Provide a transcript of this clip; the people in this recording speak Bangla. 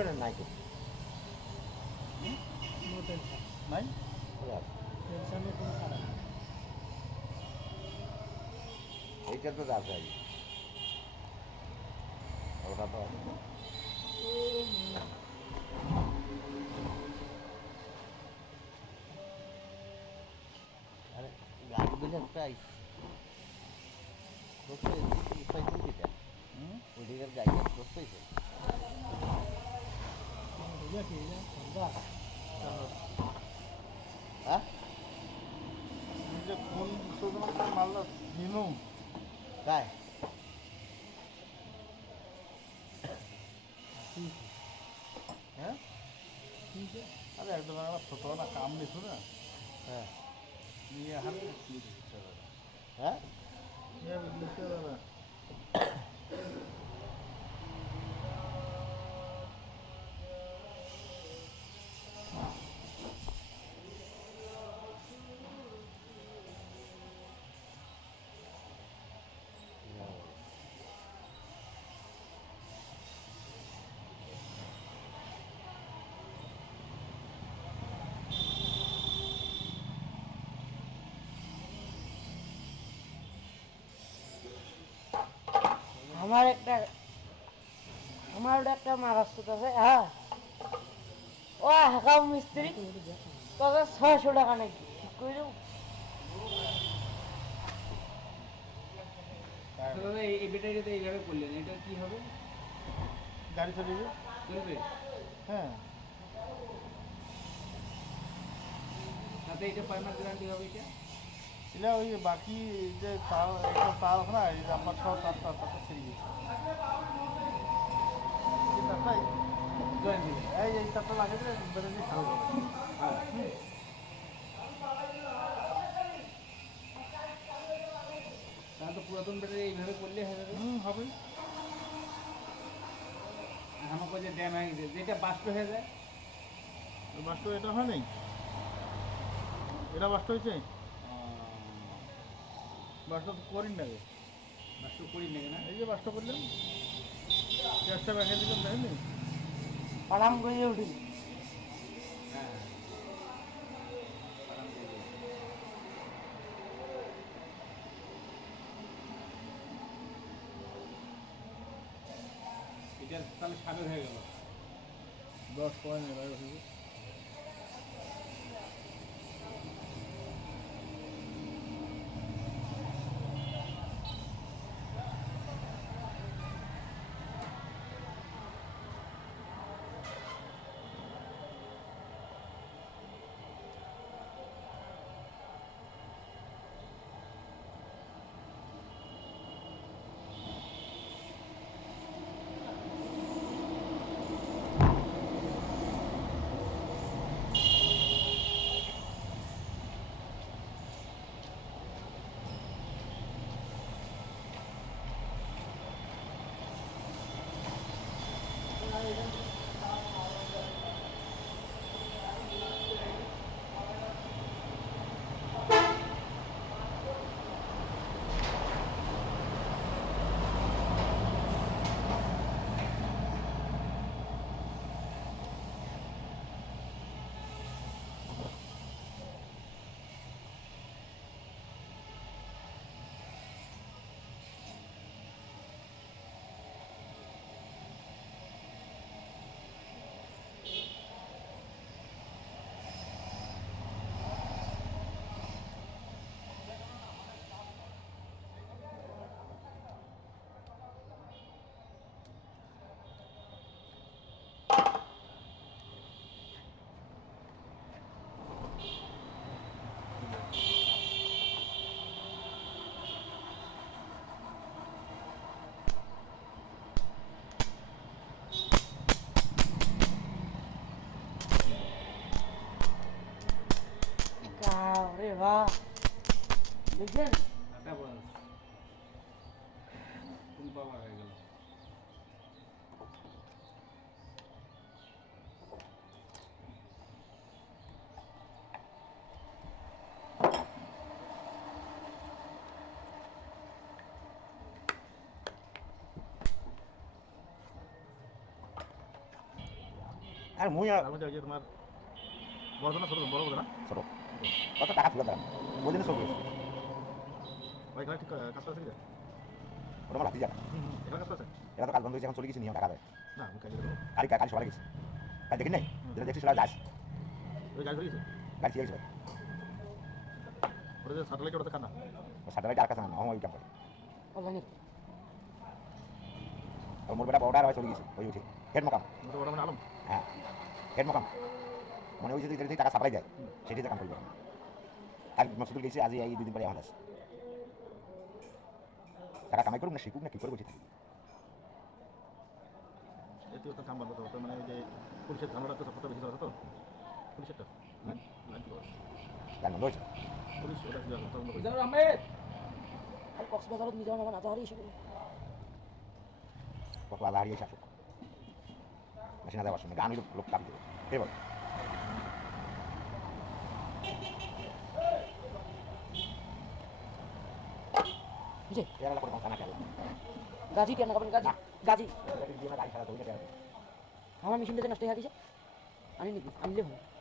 ওটা নাই তো নো টেনশন নাই টেনশনের কোনো কারণ নেই। এইটা তো আছে ওটা তো আছে আরে গাড়িগুলো প্রাইস কত পাইছেন কিটা ওইদিকের গাড়িটা কত পাইছেন বুঝা কি ঠান্ডা হ্যাঁ নিজে কোন শোধন মারলা দিনু काय হ্যাঁ ठीक है আরে একদম একটা ছোটবেলা কাম নিছো না হ্যাঁ নিয়ে হাতে কি দিচ্ছে দাদা হ্যাঁ নিয়ে দিচ্ছে দাদা আমার একটা মারাস্ত আছে হ্যাঁ ও হাকাও মিস্ত্রি তোকে 600 টাকা নাকি ঠিক করে দেবো আচ্ছা দাদা এই ব্যাটারিটা এইভাবে করলেন এটা কি হবে গাড়ি চলবে চলবে হ্যাঁ তাতে এটা পারমানেন্ট গ্যারান্টি হবে এটা এটা ওই বাকি যে তার একটা তার আছে না এই নাম্বার সহ তারটা ছিঁড়ে গেছে এই তারটাই জয়েন দিলে এই তারটা লাগিয়ে দিলে বেড়ে দিয়ে খাওয়া যাবে তাহলে তো পুরাতন ব্যাটারি এইভাবে করলে হয়ে যাবে হবে আমাকে যে ড্যাম হয়ে গেছে যেটা বাস্ট হয়ে যায় বাস্ত এটা হয় নাই এটা বাস্ত হয়েছে বাস্ত তো করিন না বাস্ট করি নাকি না এই যে বাস্ত করলাম গ্যাসটা ব্যাগে দিলাম দেখেন আরাম করে উঠি হ্যাঁ এটা তাহলে সাবের হয়ে গেল 10 পয়েন্ট এবার হয়েছে রে বাহ দেখছেন আটা বড় ফুল পাওয়ার হয়ে গেল আর মুই তার মধ্যে ওই যে তোমার বড় না ছোট বড় না ছোট কত টাকা তুলে দাম ওই দিনে সব ওই এখানে ঠিক কাজ করছে কি ওটা আমার রাখি যাবে এখানে কাজ করছে এরা তো কাজ বন্ধ হয়েছে এখন চলে গেছে নিয়ে টাকা দেয় না আমি কাজ করবো কালি সবাই গেছে কাল দেখি নাই যেটা দেখছি সেটা যাস ওই কাজ করেছে গাড়ি ছিঁড়ে গেছে ওটা যে স্যাটেলাইট ওটা কানা স্যাটেলাইট আর কাছে না ওই কাম করে জানি আর মোর বেটা বড়টা আর চলে গেছে ওই উঠে হেড মকাম ওটা মানে আলম হ্যাঁ হেড মকাম মনে হয়েছে যদি টাকা সাপ্লাই দেয় সেটি কাম করবে আর মসুদুল গেছে আজ এই 2 দিন পরে আমার কাছে টাকা কামাই করুক না শিখুক না কি করে বসে থাকি এতে একটা কাম বন্ধ করতে মানে যে পুলিশের ধারণা তো সবটা বেশি চলে তো পুলিশেরটা লাইন তো গান বন্ধ হয়েছে পুলিশ ওটা কি তদন্ত করে মিজানুর আহমেদ আর কক্সবাজারত নিজের নামে না হারিয়ে এসে কত আল্লাহ হারিয়েছে আসুক মেশিনা দেওয়ার সময় গান লোক কাপ দেবে কে বল বুঝে এরা করে কানা খেলা গাজি কেন খাবেন গাজি গাজি গাড়ি খেলা তো আমার মেশিনটাতে নষ্ট হয়ে গেছে আমি নাকি আনলে ভালো